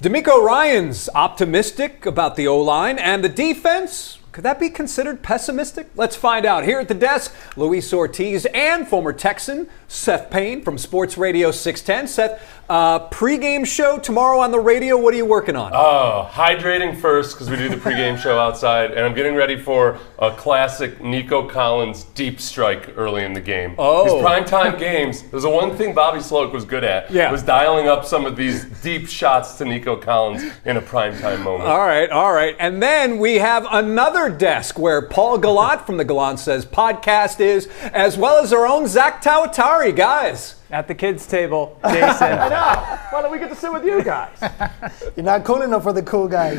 DeMeco Ryans optimistic about the O-line and the defense. Could that be considered pessimistic? Let's find out. Here at the desk, Luis Ortiz and former Texan Seth Payne from Sports Radio 610. Seth, pregame show tomorrow on the radio. What are you working on? Hydrating first because we do the pregame show outside, and I'm getting ready for a classic Nico Collins deep strike early in the game. Oh. These primetime games, there's the one thing Bobby Sloak was good at, was dialing up some of these deep shots to Nico Collins in a primetime moment. All right. And then we have another desk where Paul Gallant from the Gallant Says podcast is, as well as our own Zach Tawatari. Guys. At the kids' table, Jason. I know. Why don't we get to sit with you guys? You're not cool enough for the cool guys.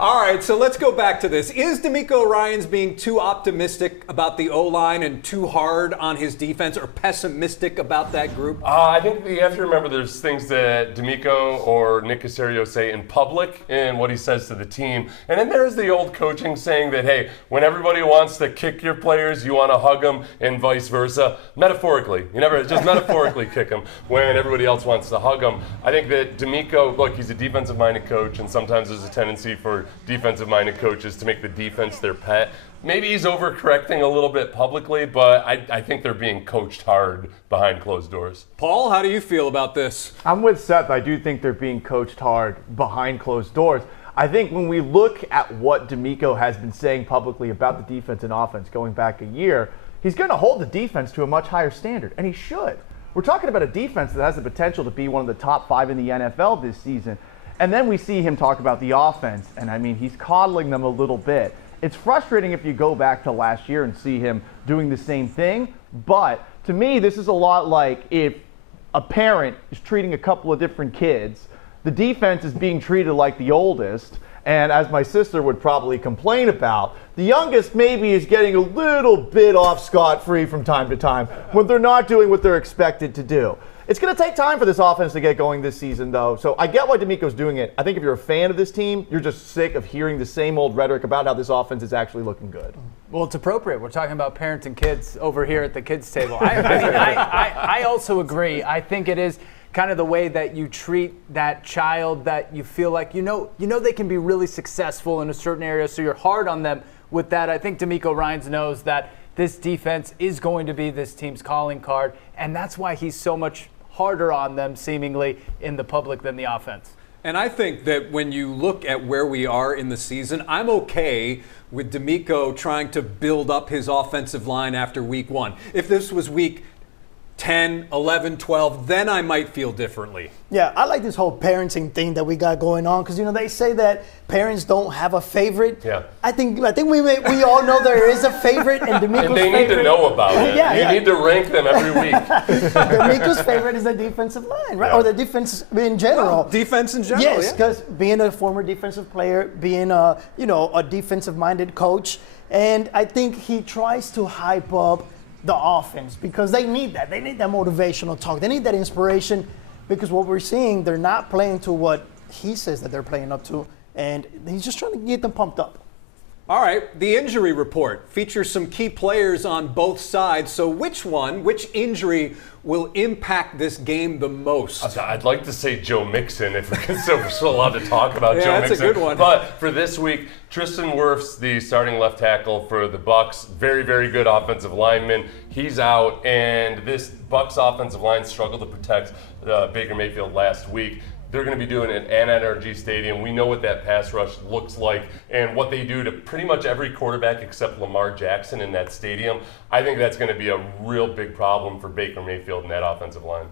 All right, so let's go back to this. Is DeMeco Ryans being too optimistic about the O-line and too hard on his defense, or pessimistic about that group? I think you have to remember there's things that DeMeco or Nick Caserio say in public and what he says to the team. And then there's the old coaching saying that, hey, when everybody wants to kick your players, you want to hug them, and vice versa. Metaphorically. You never just metaphorically kick him when everybody else wants to hug him. I think that DeMeco, look, he's a defensive-minded coach, and sometimes there's a tendency for defensive-minded coaches to make the defense their pet. Maybe he's overcorrecting a little bit publicly, but I think they're being coached hard behind closed doors. Paul, how do you feel about this? I'm with Seth. I do think they're being coached hard behind closed doors. I think when we look at what DeMeco has been saying publicly about the defense and offense going back a year, he's going to hold the defense to a much higher standard, and he should. We're talking about a defense that has the potential to be one of the top 5 in the NFL this season. And then we see him talk about the offense, and I mean, he's coddling them a little bit. It's frustrating if you go back to last year and see him doing the same thing, but to me, this is a lot like if a parent is treating a couple of different kids, the defense is being treated like the oldest, and as my sister would probably complain about, the youngest maybe is getting a little bit off scot-free from time to time when they're not doing what they're expected to do. It's going to take time for this offense to get going this season, though, so I get why DeMeco's doing it. I think if you're a fan of this team, you're just sick of hearing the same old rhetoric about how this offense is actually looking good. Well, it's appropriate. We're talking about parents and kids over here at the kids' table. I also agree. I think it is kind of the way that you treat that child that you feel like, you know they can be really successful in a certain area, so you're hard on them with that. I think DeMeco Ryans knows that this defense is going to be this team's calling card, and that's why he's so much harder on them, seemingly, in the public than the offense. And I think that when you look at where we are in the season, I'm okay with DeMeco trying to build up his offensive line after week 1. If this was week 10, 11, 12, then I might feel differently. Yeah, I like this whole parenting thing that we got going on because, they say that parents don't have a favorite. Yeah. I think we all know there is a favorite, and DeMeco's And they need to know about it. You need to rank them every week. DeMeco's favorite is the defensive line, right? Yeah. Or the defense in general. Defense in general, yes, because being a former defensive player, being a defensive-minded coach, and I think he tries to hype up the offense because they need that. They need that motivational talk. They need that inspiration because what we're seeing, they're not playing to what he says that they're playing up to, and he's just trying to get them pumped up. All right, the injury report features some key players on both sides. So which injury will impact this game the most? I'd like to say Joe Mixon if we're still allowed to talk about Joe Mixon. That's a good one. But for this week, Tristan Wirfs, the starting left tackle for the Bucs, very, very good offensive lineman. He's out, and this Bucs offensive line struggled to protect Baker Mayfield last week. They're going to be doing it at NRG Stadium. We know what that pass rush looks like and what they do to pretty much every quarterback except Lamar Jackson in that stadium. I think that's going to be a real big problem for Baker Mayfield and that offensive line.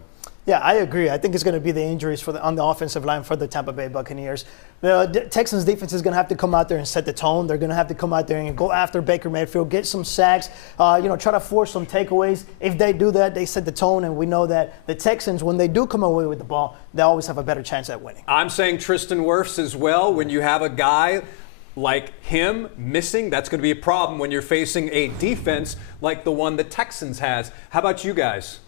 Yeah, I agree. I think it's going to be the injuries on the offensive line for the Tampa Bay Buccaneers. The Texans defense is going to have to come out there and set the tone. They're going to have to come out there and go after Baker Mayfield, get some sacks, try to force some takeaways. If they do that, they set the tone, and we know that the Texans, when they do come away with the ball, they always have a better chance at winning. I'm saying Tristan Wirfs as well. When you have a guy like him missing, that's going to be a problem when you're facing a defense like the one the Texans has. How about you guys?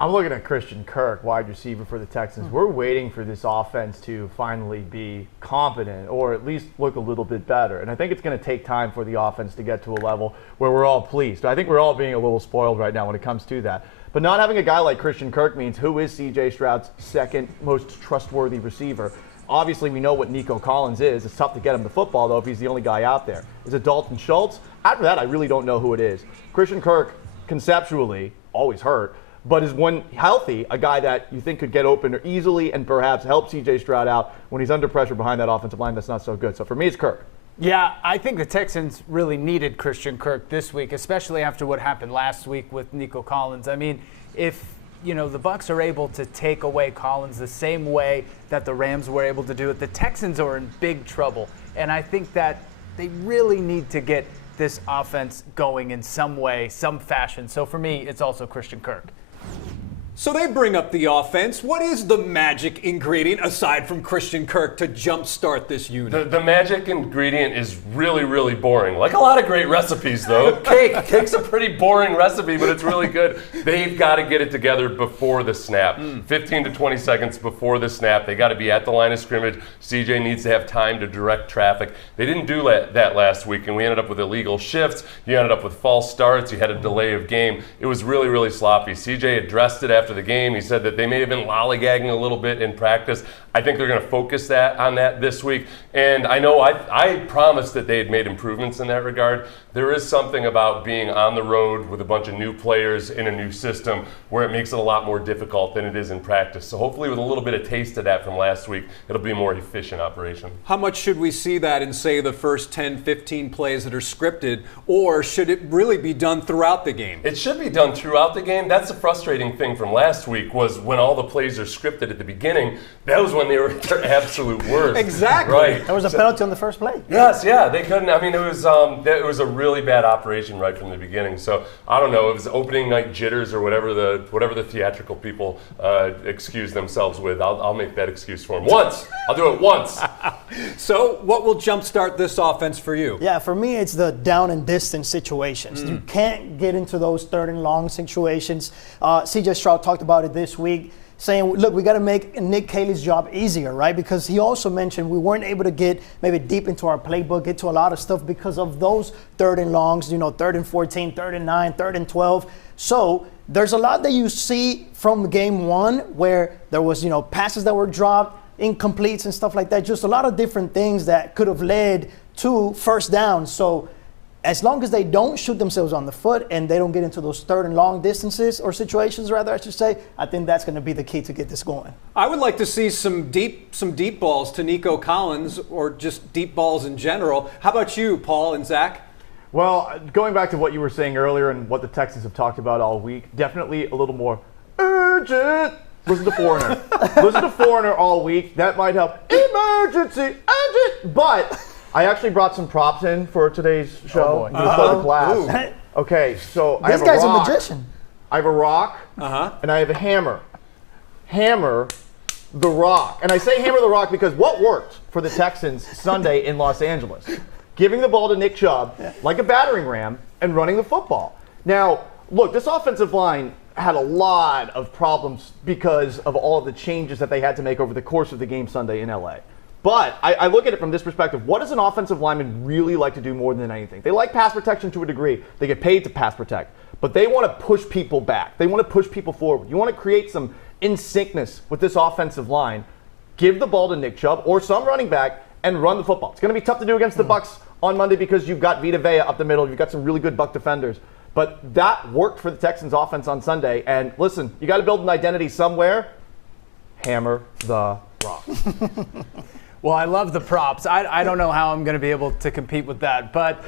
I'm looking at Christian Kirk, wide receiver for the Texans. We're waiting for this offense to finally be competent or at least look a little bit better. And I think it's going to take time for the offense to get to a level where we're all pleased. I think we're all being a little spoiled right now when it comes to that. But not having a guy like Christian Kirk means who is C.J. Stroud's second most trustworthy receiver? Obviously, we know what Nico Collins is. It's tough to get him the football, though, if he's the only guy out there. Is it Dalton Schultz? After that, I really don't know who it is. Christian Kirk, conceptually, always hurt, but is when healthy, a guy that you think could get open easily and perhaps help C.J. Stroud out when he's under pressure behind that offensive line that's not so good. So for me, it's Kirk. Yeah, I think the Texans really needed Christian Kirk this week, especially after what happened last week with Nico Collins. I mean, if the Bucs are able to take away Collins the same way that the Rams were able to do it, the Texans are in big trouble. And I think that they really need to get this offense going in some way, some fashion. So for me, it's also Christian Kirk. So they bring up the offense. What is the magic ingredient, aside from Christian Kirk, to jumpstart this unit? The magic ingredient is really, really boring. Like a lot of great recipes, though. Cake's a pretty boring recipe, but it's really good. They've got to get it together before the snap. 15 to 20 seconds before the snap. They got to be at the line of scrimmage. CJ needs to have time to direct traffic. They didn't do that last week, and we ended up with illegal shifts. You ended up with false starts. You had a delay of game. It was really, really sloppy. CJ addressed it after the game. He said that they may have been lollygagging a little bit in practice. I think they're going to focus on that this week. And I know I promised that they had made improvements in that regard. There is something about being on the road with a bunch of new players in a new system where it makes it a lot more difficult than it is in practice. So hopefully with a little bit of taste of that from last week, it'll be a more efficient operation. How much should we see that in, say, the first 10, 15 plays that are scripted, or should it really be done throughout the game? It should be done throughout the game. That's the frustrating thing from last week, was when all the plays are scripted at the beginning, that was when they were at their absolute worst. Exactly. Right. There was a penalty on the first play. Yes, yeah, they couldn't. I mean, it was a really bad operation right from the beginning. So I don't know. It was opening night jitters or whatever the theatrical people excuse themselves with. I'll make that excuse for them once. I'll do it once. So what will jumpstart this offense for you? Yeah, for me, it's the down and distance situations. You can't get into those third and long situations. C.J. Stroud talked about it this week, saying, look, we got to make Nick Caley's job easier, right? Because he also mentioned we weren't able to get maybe deep into our playbook, get to a lot of stuff because of those third and longs, 3rd and 14, 3rd and 9, 3rd and 12. So there's a lot that you see from game one where there was, passes that were dropped, incompletes and stuff like that. Just a lot of different things that could have led to first down. So as long as they don't shoot themselves on the foot and they don't get into those third and long distances or situations, rather, I should say, I think that's going to be the key to get this going. I would like to see some deep balls to Nico Collins, or just deep balls in general. How about you, Paul and Zach? Well, going back to what you were saying earlier and what the Texans have talked about all week, definitely a little more urgent. Listen to Foreigner. Listen to Foreigner all week. That might help. Emergency, urgent. But I actually brought some props in for today's show. For the class. Okay, so I have a rock. This guy's a magician. I have a rock, and I have a hammer. Hammer the rock. And I say hammer the rock because what worked for the Texans Sunday in Los Angeles? Giving the ball to Nick Chubb like a battering ram and running the football. Now, look, this offensive line had a lot of problems because of all of the changes that they had to make over the course of the game Sunday in LA. But I look at it from this perspective. What does an offensive lineman really like to do more than anything? They like pass protection to a degree. They get paid to pass protect. But they want to push people back. They want to push people forward. You want to create some in-syncness with this offensive line. Give the ball to Nick Chubb or some running back and run the football. It's going to be tough to do against the Bucs on Monday because you've got Vita Vea up the middle. You've got some really good Buc defenders. But that worked for the Texans offense on Sunday. And listen, you got to build an identity somewhere. Hammer the rock. Well, I love the props. I don't know how I'm going to be able to compete with that. But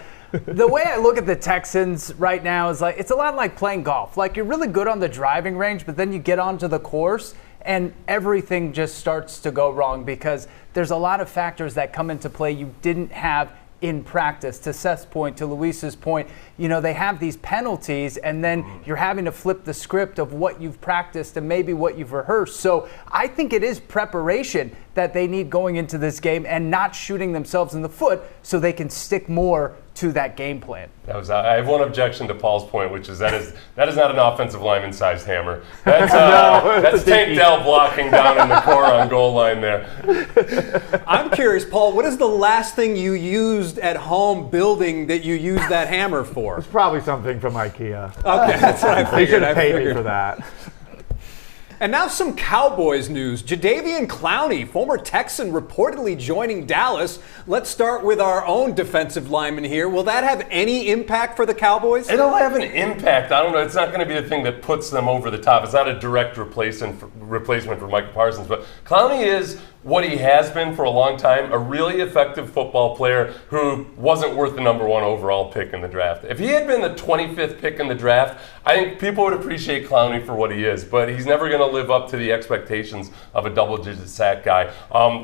the way I look at the Texans right now is like, it's a lot like playing golf. Like, you're really good on the driving range, but then you get onto the course and everything just starts to go wrong because there's a lot of factors that come into play you didn't have in practice. To Seth's point, to Luis's point, they have these penalties and then you're having to flip the script of what you've practiced and maybe what you've rehearsed. So I think it is preparation that they need going into this game and not shooting themselves in the foot so they can stick more to that game plan. I have one objection to Paul's point, which is that is not an offensive lineman-sized hammer. That's that's Tank Dell blocking down in the core on goal line there. I'm curious, Paul, what is the last thing you used at home building that you used that hammer for? It's probably something from IKEA. Okay, that's what I They figured. should have paid me for that. And now some Cowboys news. Jadeveon Clowney, former Texan, reportedly joining Dallas. Let's start with our own defensive lineman here. Will that have any impact for the Cowboys? It'll have an impact. I don't know. It's not going to be the thing that puts them over the top. It's not a direct replacement for Michael Parsons. But Clowney is what he has been for a long time, a really effective football player who wasn't worth the #1 overall pick in the draft. If he had been the 25th pick in the draft, I think people would appreciate Clowney for what he is, but he's never going to live up to the expectations of a double-digit sack guy.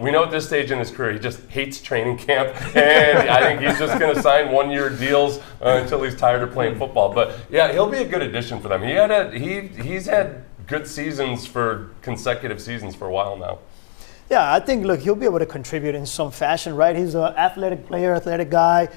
We know at this stage in his career, he just hates training camp, and I think he's just going to sign one-year deals until he's tired of playing football. But yeah, he'll be a good addition for them. He's had good seasons for consecutive seasons for a while now. Yeah, I think, look, he'll be able to contribute in some fashion, right? He's an athletic player, athletic guy.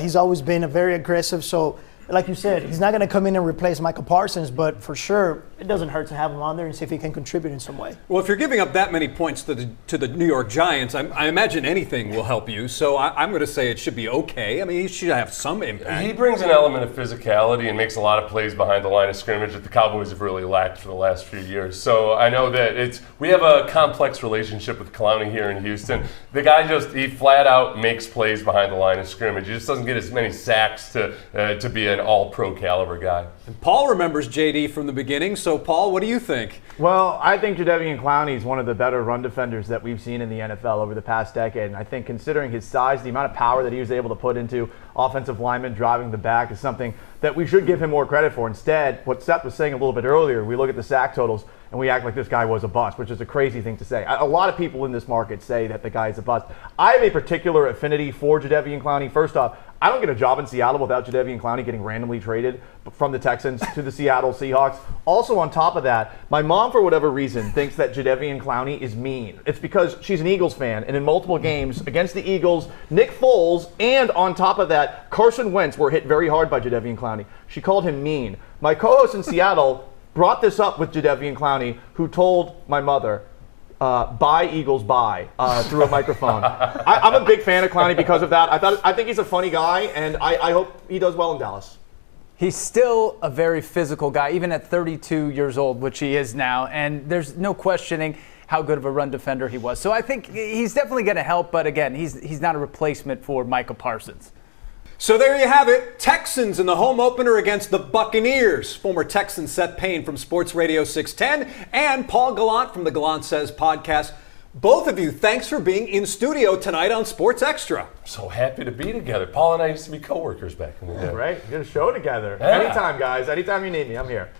He's always been a very aggressive. So, like you said, he's not going to come in and replace Michael Parsons, but for sure, it doesn't hurt to have him on there and see if he can contribute in some way. Well, if you're giving up that many points to the New York Giants, I imagine anything will help you. So I'm going to say it should be okay. I mean, he should have some impact. He brings an element of physicality and makes a lot of plays behind the line of scrimmage that the Cowboys have really lacked for the last few years. So I know that we have a complex relationship with Clowney here in Houston. The guy he flat out makes plays behind the line of scrimmage. He just doesn't get as many sacks to be an all-pro caliber guy. And Paul remembers JD from the beginning. So, Paul, what do you think? Well, I think Jadeveon Clowney is one of the better run defenders that we've seen in the NFL over the past decade. And I think considering his size, the amount of power that he was able to put into offensive linemen driving the back is something that we should give him more credit for. Instead, what Seth was saying a little bit earlier, we look at the sack totals and we act like this guy was a bust, which is a crazy thing to say. A lot of people in this market say that the guy is a bust. I have a particular affinity for Jadeveon Clowney. First off, I don't get a job in Seattle without Jadeveon Clowney getting randomly traded from the Texans to the Seattle Seahawks. Also, on top of that, my mom, for whatever reason, thinks that Jadeveon Clowney is mean. It's because she's an Eagles fan, and in multiple games against the Eagles, Nick Foles, and on top of that, Carson Wentz were hit very hard by Jadeveon Clowney. She called him mean. My co-host in Seattle brought this up with Jadeveon Clowney, who told my mother, bye Eagles, bye, through a microphone. I'm a big fan of Clowney because of that. I think he's a funny guy, and I hope he does well in Dallas. He's still a very physical guy, even at 32 years old, which he is now, and there's no questioning how good of a run defender he was. So I think he's definitely going to help, but again, he's not a replacement for Michael Parsons. So there you have it. Texans in the home opener against the Buccaneers. Former Texan Seth Payne from Sports Radio 610 and Paul Gallant from the Gallant Says podcast. Both of you, thanks for being in studio tonight on Sports Extra. So happy to be together. Paul and I used to be coworkers back in the day. Right? We're going to show together. Yeah. Anytime, guys. Anytime you need me, I'm here.